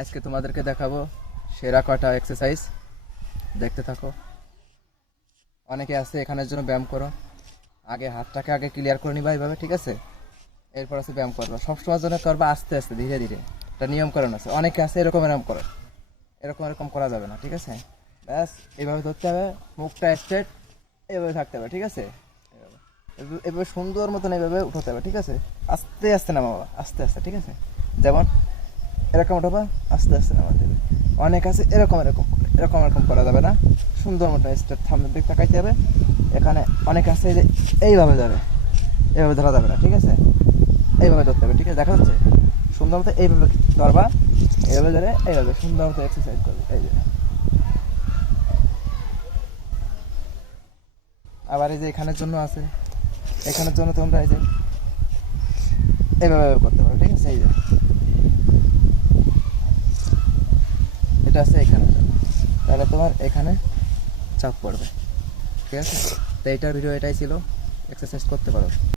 আজকে তোমাদেরকে দেখাবো সেরা কটা এক্সারসাইজ, দেখতে থাকো। অনেকে আছে এখানের জন্য ব্যায়াম করো, আগে হাতটাকে আগে ক্লিয়ার করে নিবা এইভাবে, ঠিক আছে? এরপর আছে ব্যায়াম করবা, সবসময় জন্য করবা আস্তে আস্তে ধীরে ধীরে, একটা নিয়মকরণ আছে। অনেকে আছে এরকম এরকম করো, এরকম এরকম করা যাবে না, ঠিক আছে? ব্যাস এইভাবে ধরতে হবে, মুখটা স্ট্রেট এইভাবে থাকতে হবে, ঠিক আছে? এভাবে সুন্দর মতন এইভাবে উঠাতে হবে, ঠিক আছে? আস্তে আস্তে নামাবা, আস্তে আস্তে, ঠিক আছে? যেমন এরকম উঠাবা, আস্তে আস্তে নামাতে হবে। অনেক আছে এরকম এরকম করে, এরকম এরকম করা যাবে না, সুন্দর মতো স্টেপ সামনের দিক তাকাইতে হবে। এখানে অনেক আছে যে এইভাবে ধরে, এইভাবে ধরা যাবে না, ঠিক আছে? এইভাবে ধরতে হবে, ঠিক আছে? দেখা যাচ্ছে? সুন্দর মতো এইভাবে ধরবা, এইভাবে ধরে এইভাবে সুন্দর মতো এক্সারসাইজ করবে। এই যে আবার এই যে এখানের জন্য আছে, এখানের জন্য তোমরা এই যে এইভাবে করতে পারো, ঠিক আছে? এই যে এটা আছে এখানের জন্য, তাহলে তোমার এখানে চাপ পড়বে, ঠিক আছে? তো এইটার ভিডিও এটাই ছিল, এক্সারসাইজ করতে পারো।